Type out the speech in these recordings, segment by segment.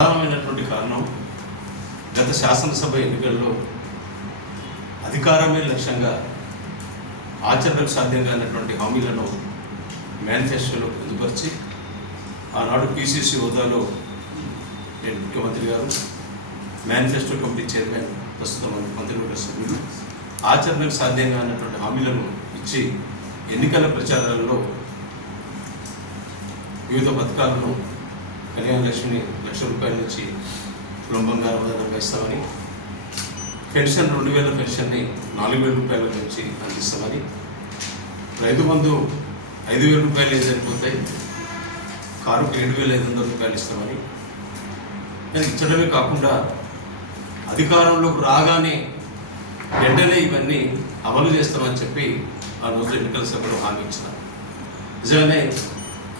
ప్రధానమైనటువంటి కారణం గత శాసనసభ ఎన్నికల్లో అధికారమే లక్ష్యంగా ఆచరణకు సాధ్యం కానటువంటి హామీలను మేనిఫెస్టోలో పొందుపరిచి ఆనాడు పిసిసి హోదాలో నేను ముఖ్యమంత్రి గారు మేనిఫెస్టో కమిటీ చైర్మన్ ప్రస్తుతం మంత్రివర్గ సభ్యులు ఆచరణకు సాధ్యం కానటువంటి హామీలను ఇచ్చి ఎన్నికల ప్రచారాలలో వివిధ పథకాలను కళ్యాణ లక్ష్మిని ₹1,00,000 నుంచి కుటుంబంగా ఆధారంగా ఇస్తామని, పెన్షన్ 2,000 పెన్షన్ని ₹4,000 నుంచి అందిస్తామని, రైతు బంధు ₹5,000 సరిపోతాయి, కారుకు ₹7,500 ఇస్తామని ఇచ్చడమే కాకుండా అధికారంలోకి రాగానే వెంటనే ఇవన్నీ అమలు చేస్తామని చెప్పి ఆ రోజు ఎన్నికల సభలో హామీ ఇచ్చినారు. నిజంగానే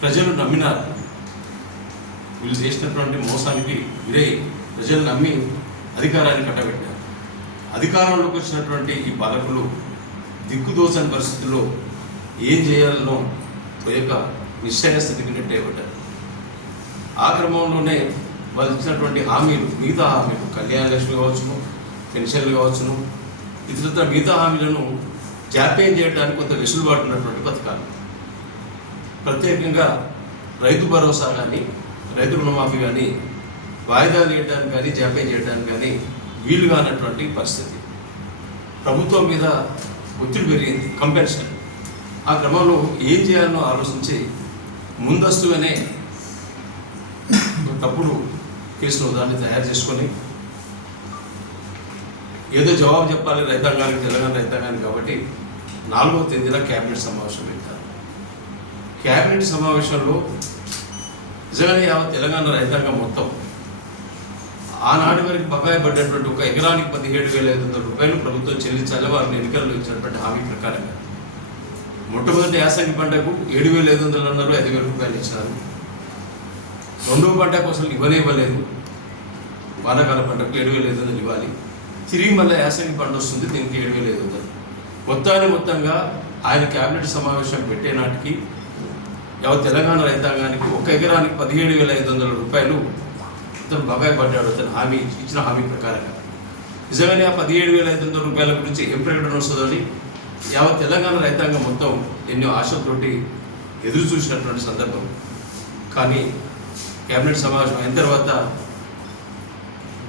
ప్రజలు నమ్మినారు. వీళ్ళు చేసినటువంటి మోసానికి వీరే ప్రజలు నమ్మి అధికారాన్ని కట్టబెట్టారు. అధికారంలోకి వచ్చినటువంటి ఈ పాలకులు దిక్కుదోచని పరిస్థితుల్లో ఏం చేయాలనో తోయక నిశ్చయ స్థితికి నెట్టేయబడ్డారు. ఆ క్రమంలోనే వాళ్ళు ఇచ్చినటువంటి హామీలు, మిగతా హామీలు, కళ్యాణ లక్ష్మి కావచ్చును, పెన్షన్లు కావచ్చును, ఇతర మిగతా హామీలను జాప్యం చేయడానికి కొంత వెసులుబాటు ఉన్నటువంటి పథకాలు, ప్రత్యేకంగా రైతు భరోసా కానీ, రైతు రుణమాఫీ కానీ వాయిదాలు వేయడానికి కానీ జాప్యం చేయడానికి కానీ వీలు కానటువంటి పరిస్థితి. ప్రభుత్వం మీద ఒత్తిడి పెరిగింది, కంపెన్షన్. ఆ క్రమంలో ఏం చేయాలనో ఆలోచించి ముందస్తుగానే తప్పుడు కేసును దాన్ని తయారు చేసుకొని ఏదో జవాబు చెప్పాలి రైతాంగానికి, తెలంగాణ రైతాంగానికి కాబట్టి 4వ తేదీన క్యాబినెట్ సమావేశం పెట్టారు. క్యాబినెట్ సమావేశంలో నిజంగానే తెలంగాణ రైతాంగం మొత్తం ఆనాటి వరకు బకాయి పడ్డటువంటి ఒక ఎకరానికి ₹17,500 ప్రభుత్వం చెల్లించాలి వారిని ఎన్నికల్లో ఇచ్చినటువంటి హామీ ప్రకారంగా. మొట్టమొదటి యాసంగి పంటకు ₹7,500 అన్నారు, ₹5,000 ఇచ్చినారు. రెండవ పంటకు అసలు ఇవ్వలేదు. వానాకాల పంటకు ₹7,500 ఇవ్వాలి. తిరిగి మళ్ళీ యాసంగి పంట వస్తుంది, దీనికి ₹7,500. మొత్తంగా ఆయన క్యాబినెట్ సమావేశం పెట్టే నాటికి తెలంగాణ రైతాంగానికి ఒక ఎకరానికి ₹17,500 ఇతను బకాయి పడ్డాడు. అతను హామీ ఇచ్చిన హామీ ప్రకారంగా. నిజంగానే ఆ ₹17,500 గురించి ఏం ప్రకటన వస్తుందని తెలంగాణ రైతాంగం మొత్తం ఎన్నో ఆశలతోటి ఎదురు చూసినటువంటి సందర్భం. కానీ క్యాబినెట్ సమావేశం అయిన తర్వాత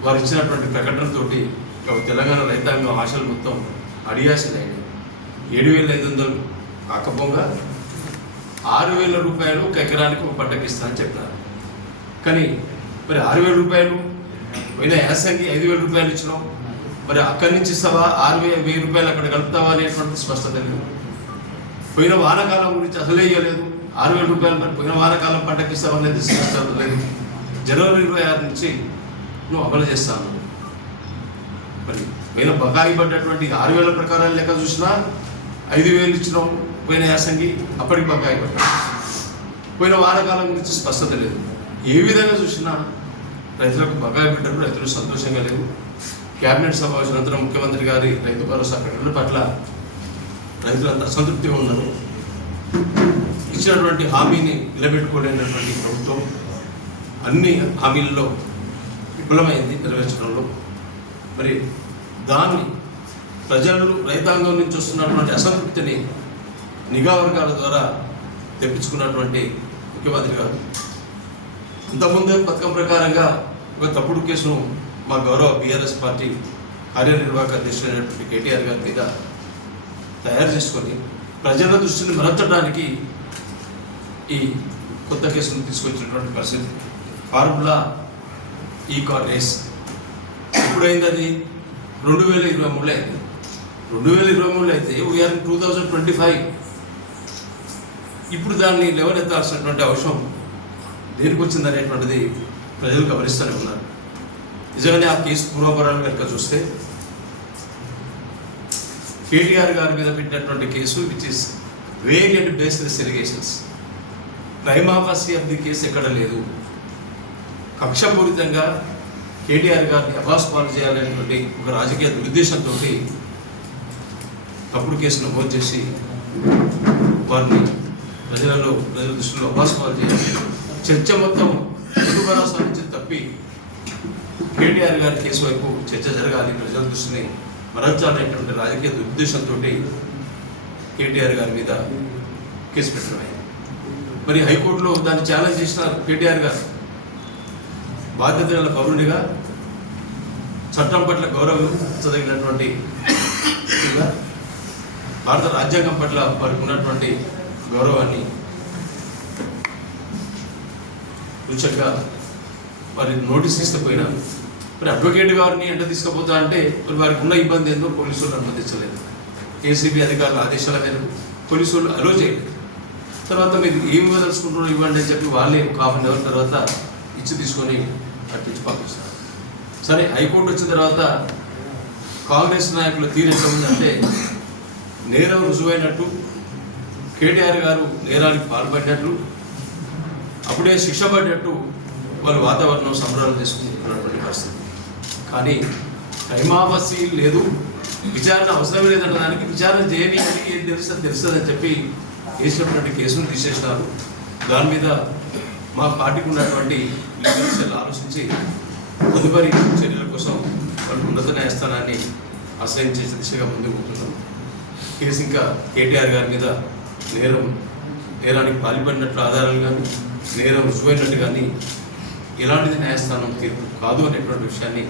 వారు ఇచ్చినటువంటి ప్రకటనతోటి తెలంగాణ రైతాంగం ఆశలు మొత్తం అడియాసలైనవి. ₹7,500 కాకపోగా ₹6,000 ఒక ఎకరానికి ఒక పంటకి ఇస్తానని చెప్పినారు. కానీ మరి ₹6,000 పోయిన యాసంగి ₹5,000 ఇచ్చినాం, మరి అక్కడి నుంచి ఇస్తావా, ₹1,000 అక్కడ కలుపుతావా అనేటువంటి స్పష్టత లేదు. పోయిన వానాకాలం గురించి అసలే ఇవ్వలేదు. ₹6,000 మరి పోయిన వానాకాలం పంటకి ఇస్తావనేది స్పష్టత లేదు. జనవరి 26 నుంచి నువ్వు అమలు చేస్తాను. మరి పోయిన బకాయి పడ్డటువంటి 6,000 ప్రకారాలు లెక్క చూసినా 5,000 ఇచ్చినాం పోయిన యాసంగి, అప్పటికి బకాయి పడ్డాడు. పోయిన వానాకాలం గురించి స్పష్టత లేదు. ఏ విధంగా చూసినా రైతులకు బకాయి పెట్టారు, రైతులు సంతోషంగా లేవు. క్యాబినెట్ సమావేశం అనంతరం ముఖ్యమంత్రి గారి రైతు భరోసా ప్రకటన పట్ల రైతులంతా అసంతృప్తిగా ఉన్నారు. ఇచ్చినటువంటి హామీని నిలబెట్టుకోలేనటువంటి ప్రభుత్వం అన్ని హామీల్లో విఫలమైంది నెరవేర్చడంలో. మరి దాన్ని ప్రజలు, రైతాంగం నుంచి వస్తున్నటువంటి అసంతృప్తిని నిఘా వర్గాల ద్వారా తెప్పించుకున్నటువంటి ముఖ్యమంత్రి గారు అంతకుముందే పథకం ప్రకారంగా ఒక తప్పుడు కేసును మా గౌరవ బీఆర్ఎస్ పార్టీ కార్యనిర్వాహక అధ్యక్షుడైనటువంటి కేటీఆర్ గారి మీద తయారు చేసుకొని ప్రజల దృష్టిని మరల్చడానికి ఈ కొత్త కేసును తీసుకొచ్చినటువంటి పరిస్థితి. ఫార్ములా ఈ-కార్ రేస్ ఎప్పుడైంది? అది 2023 అయింది. 2023 అయితే వీఆర్ 2025. ఇప్పుడు దాన్ని లేవనెత్తాల్సినటువంటి అవసరం దేనికి వచ్చింది అనేటువంటిది ప్రజలు గమనిస్తూనే ఉన్నారు. నిజంగానే ఆ కేసు పూర్వపరాలు కనుక చూస్తే కేటీఆర్ గారి మీద పెట్టినటువంటి case which is vague and baseless allegations. Prima facie of the case ఎక్కడ లేదు. కక్షపూరితంగా కేటీఆర్ గారిని అభాస్పాలు చేయాలనేటువంటి ఒక రాజకీయ దురుద్దేశంతో తప్పుడు కేసు నమోదు చేసి వారిని ప్రజల దృష్టిలో అభాస్పాలు చేయాలి. చర్చ మొత్తం రైతు భరోసా నుంచి తప్పి కేటీఆర్ గారి కేసు వైపు చర్చ జరగాలి, ప్రజల దృష్టిని మరల్చాలనేటువంటి రాజకీయ ఉద్దేశంతో కేటీఆర్ గారి మీద కేసు పెట్టడమైంది. మరి హైకోర్టులో దాన్ని ఛాలెంజ్ చేసిన కేటీఆర్ గారు బాధ్యత గల పౌరునిగా, చట్టం పట్ల గౌరవించదగినటువంటి భారత రాజ్యాంగం పట్ల వారికి ఉన్నటువంటి గౌరవాన్ని సూచకగా వారి నోటీస్ తీసుకుపోయినా మరి అడ్వకేట్ గారిని అంటే తీసుకుపోతా అంటే మరి వారికి ఉన్న ఇబ్బంది ఏందో పోలీసులు అనుమతించలేదు. ఏసీబీ అధికారుల ఆదేశాల మేరకు పోలీసులు అలో చేయలేదు. తర్వాత మీరు ఏమి ఇవ్వదలుచుకుంటున్నారో ఇవ్వండి అని చెప్పి వాళ్ళే ఒక హాఫ్ అన్ అవర్ తర్వాత ఇచ్చి తీసుకొని అట్టించి పంపిస్తారు. సరే, హైకోర్టు వచ్చిన తర్వాత కాంగ్రెస్ నాయకుల తీరు ఎట్లా ఉందంటే నేరం రుజువైనట్టు, కేటీఆర్ గారు నేరానికి పాల్పడినట్లు, అప్పుడే శిక్ష పడినట్టు వాళ్ళు వాతావరణం సంబరాలు చేసుకుంటున్నటువంటి పరిస్థితి. కానీ టైమావసి లేదు, విచారణ అవసరమే లేదన్న దానికి విచారణ చేయని ఏం తెలుస్తుందని చెప్పి వేసినటువంటి కేసును తీసేసినారు. దాని మీద మా పార్టీకి ఉన్నటువంటి లీగల్ సెల్ ఆలోచించి తదుపరి చర్యల కోసం వాళ్ళు ఉన్నత న్యాయస్థానాన్ని ఆశ్రయించే దిశగా ముందుకు పోతున్నాం. కేసు ఇంకా కేటీఆర్ గారి మీద నేరానికి పాల్పడినట్లు ఆధారాలు కానీ, నేరం రుజువైనట్టు కానీ ఎలాంటిది న్యాయస్థానం తీర్పు కాదు అనేటువంటి విషయాన్ని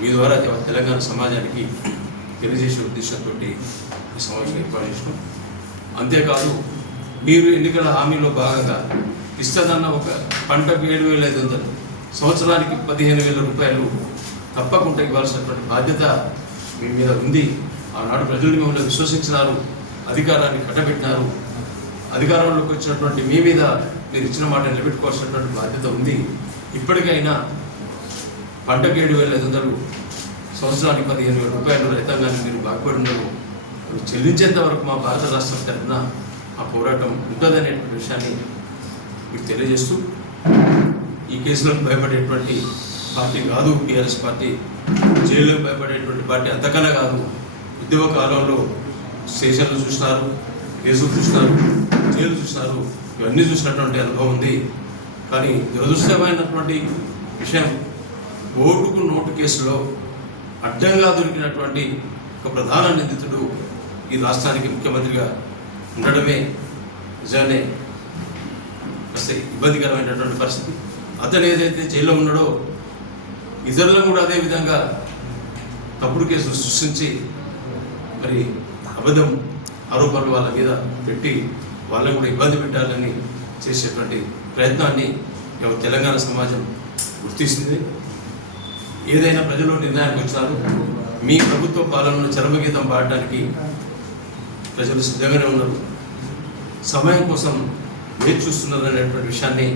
మీ ద్వారా తెలంగాణ సమాజానికి తెలియజేసే ఉద్దేశంతో ఈ సమావేశం ఏర్పాటు చేసినాం. అంతేకాదు, మీరు ఎన్నికల హామీలో భాగంగా ఇస్తుందన్న ఒక పంటకు 7,500, సంవత్సరానికి 15,000 రూపాయలు తప్పకుండా ఇవ్వాల్సినటువంటి బాధ్యత మీ మీద ఉంది. ఆనాడు ప్రజలు మిమ్మల్ని విశ్వసించినారు, అధికారాన్ని కట్టబెట్టినారు. అధికారంలోకి వచ్చినటువంటి మీ మీద మీరు ఇచ్చిన మాట నిలబెట్టుకోవాల్సినటువంటి బాధ్యత ఉంది. ఇప్పటికైనా పంటకు 7,500, సంవత్సరానికి 15,000 రూపాయలు రైతాంగానికి మీరు బాగుపడినారు చెల్లించేంత వరకు మా భారత రాష్ట్రం తరఫున ఆ పోరాటం ఉంటుందనేటువంటి విషయాన్ని మీకు తెలియజేస్తూ, ఈ కేసులకు భయపడేటువంటి పార్టీ కాదు టీఆర్ఎస్ పార్టీ, జైలుకు భయపడేటువంటి పార్టీ అంతకన్నా కాదు. ఉద్యమ కాలంలో స్టేషన్లు చూసినారు, కేసులు చూసినారు, జైలు చూసినారు, ఇవన్నీ చూసినటువంటి అనుభవం ఉంది. కానీ దురదృష్టమైనటువంటి విషయం, ఓటుకు నోటు కేసులో అడ్డంగా దొరికినటువంటి ఒక ప్రధాన నిందితుడు ఈ రాష్ట్రానికి ముఖ్యమంత్రిగా ఉండడమే నిజానే వస్తే ఇబ్బందికరమైనటువంటి పరిస్థితి. అతను ఏదైతే జైల్లో ఉన్నాడో ఇతరులను కూడా అదే విధంగా తప్పుడు కేసులు సృష్టించి మరి అబద్ధం ఆరోపణలు వాళ్ళ మీద పెట్టి వాళ్ళని కూడా ఇబ్బంది పెట్టాలని చేసేటువంటి ప్రయత్నాన్ని తెలంగాణ సమాజం గుర్తిస్తుంది. ఏదైనా ప్రజలు నిర్ణయానికి వచ్చినారు, మీ ప్రభుత్వ పాలనను చరమగీతం పాడడానికి ప్రజలు సిద్ధంగానే ఉన్నారు, సమయం కోసం వేచి చూస్తున్నారు అనేటువంటి విషయాన్ని